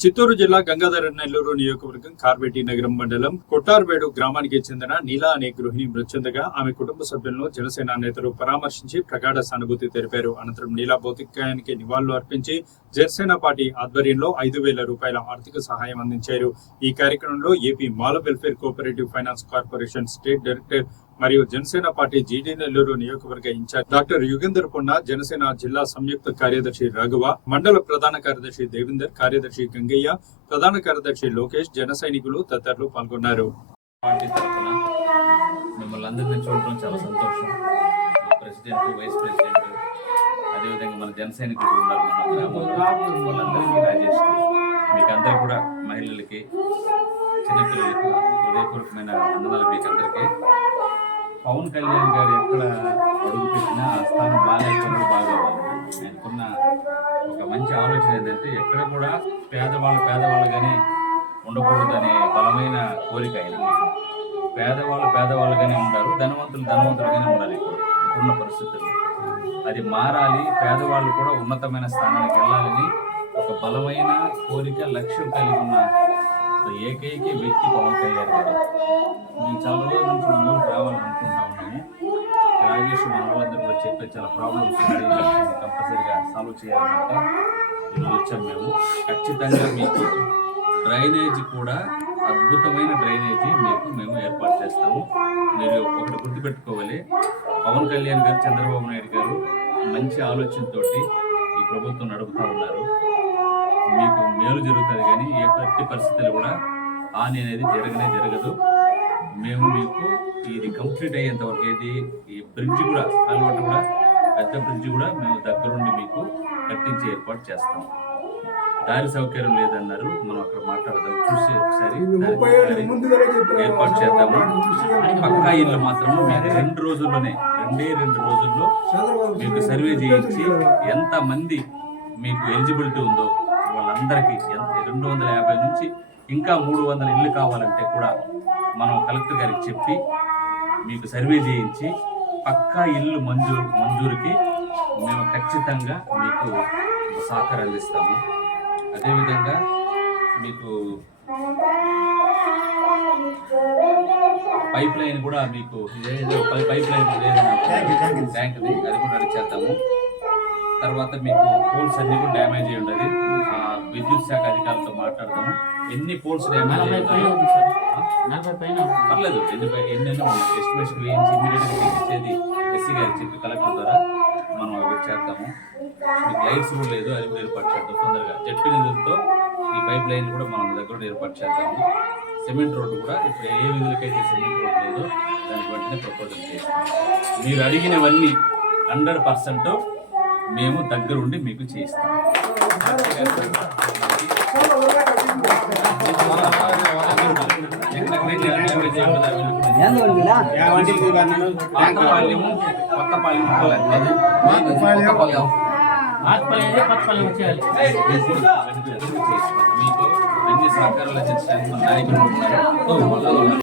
చిత్తూరు జిల్లా గంగాధర నెల్లూరు నియోజకవర్గం కార్బెట్టి నగరం మండలం కొట్టార్వేడు గ్రామానికి చెందిన నీలా అనే గృహిణి మృతి చెందగా ఆమె కుటుంబ సభ్యులను జనసేన నేతలు పరామర్శించి ప్రగాఢ సానుభూతి తెలిపారు. అనంతరం నీలా భౌతికాయానికి నివాళులు అర్పించి జనసేన పార్టీ ఆధ్వర్యంలో 5,000 రూపాయల ఆర్థిక సహాయం అందించారు. ఈ కార్యక్రమంలో AP Mala welfare cooperative finance corporation state director మరియు జనసేన పార్టీ జీడీ నెల్లూరు నియోజకవర్గ ఇన్ఛార్జ్ డాక్టర్ యుగేందర్ పొన్న, జనసేన జిల్లా సంయుక్త కార్యదర్శి రాఘవ, మండల ప్రధాన కార్యదర్శి దేవేందర్, కార్యదర్శి గంగయ్య, ప్రధాన కార్యదర్శి లోకేష్, జన సైనికులు తదితరులు పాల్గొన్నారు. పార్టీ తరఫున మిమ్మల్ని అందరినీ చూడడం చాలా సంతోషం. ప్రెసిడెంట్, వైస్ ప్రెసిడెంట్, అదేవిధంగా మన జన సైనికులు ఉన్నారు మన గ్రామంలో, వాళ్ళందరికీ, రాజేష్కి, మీకు అందరూ కూడా, మహిళలకి, చిన్నపిల్లలకి హృదయపూర్వకమైన వందనాలు. మీకు అందరికీ పవన్ కళ్యాణ్ గారు ఎక్కడ అడుగు పెట్టినా ఆ స్థానం బాగా బాగోవాలి. ఆయనకున్న ఒక మంచి ఆలోచన ఏంటంటే ఎక్కడ కూడా పేదవాళ్ళుగానే ఉండకూడదనే బలమైన కోరిక ఆయనకి. పేదవాళ్ళుగానే ఉండారు, ధనవంతులుగానే ఉండాలి. ఇప్పుడున్న పరిస్థితుల్లో అది మారాలి. పేదవాళ్ళు కూడా ఉన్నతమైన స్థానానికి వెళ్ళాలని ఒక బలమైన కోరిక, లక్ష్యం కలిగి ఉన్న ఏకైక వ్యక్తి పవన్ కళ్యాణ్ గారు. మేము చాలా రోజుల నుంచి మన ఊరికి రావాలనుకుంటా ఉన్నాము. రాజేష్ మన వాళ్ళందరూ కూడా చెప్పే చాలా ప్రాబ్లమ్స్ కంపల్సరీగా సాల్వ్ చేయాలంటే ఈరోజు వచ్చాం మేము. ఖచ్చితంగా మీకు డ్రైనేజీ కూడా అద్భుతమైన డ్రైనేజీ మేము ఏర్పాటు చేస్తాము. మీరు ఒకటి గుర్తుపెట్టుకోవాలి, పవన్ కళ్యాణ్ గారు, చంద్రబాబు నాయుడు గారు మంచి ఆలోచనతోటి ఈ ప్రభుత్వం నడుపుతూ ఉన్నారు. మీకు మేలు జరుగుతుంది, కానీ ఏ ప్రతి పరిస్థితులు కూడా హాని అనేది జరగదు. మేము మీకు ఇది కంప్లీట్ అయ్యేంత వరకు ఈ బ్రిడ్జ్ కూడా, కల్వర్ట్ కూడా, పెద్ద బ్రిడ్జ్ కూడా మేము దగ్గరుండి మీకు కట్టించి ఏర్పాటు చేస్తాం. దారి సౌకర్యం లేదన్నారు, మనం అక్కడ మాట్లాడదాం, చూసి ఒకసారి ఏర్పాటు చేద్దాము. పక్కా ఇల్లు మాత్రము మేము 2 రోజుల్లో మీకు సర్వే చేయించి ఎంతమంది మీకు ఎలిజిబిలిటీ ఉందో వాళ్ళందరికీ 250 నుంచి ఇంకా 300 ఇళ్ళు కావాలంటే కూడా మనం కలెక్టర్ గారికి చెప్పి మీకు సర్వే చేయించి పక్కా ఇల్లు మంజూరుకి మేము ఖచ్చితంగా మీకు సహకారం అందిస్తాము. అదేవిధంగా మీకు పైప్ లైన్ కూడా, మీకు పైప్ లైన్ ట్యాంక్ది అది కూడా రెడీ చేద్దాము. తర్వాత మీకు పోల్స్ అన్ని కూడా డ్యామేజ్ అయ్యి ఉండదు. విద్యుత్ శాఖ అధికారులతో మాట్లాడతాము. ఎన్ని పోల్స్ డ్యామేజ్ పర్లేదు, ఎన్నెన్నో ఎస్టిమేషన్ వేయించి ఇమీడియట్గా ఇచ్చేది ఎస్సీ గారికి చెప్పి కలెక్టర్ ద్వారా మనం అవి చేద్దాము. మీకు లైట్స్ కూడా లేదు, అది కూడా ఏర్పాటు చేద్దాం తొందరగా. జడ్పీ నిధులతో ఈ పైప్ లైన్ కూడా మనం దగ్గర ఏర్పాటు చేద్దాము. సిమెంట్ రోడ్డు కూడా ఇప్పుడు ఏ విధులకైతే సిమెంట్ రోడ్డు లేదో దానికి వెంటనే ప్రపోజల్ చేస్తాం. మీరు అడిగినవన్నీ 100% మేము దగ్గరుండి మీకు చేయిస్తాం. మీకు అన్ని సహకారాలు నాయకులు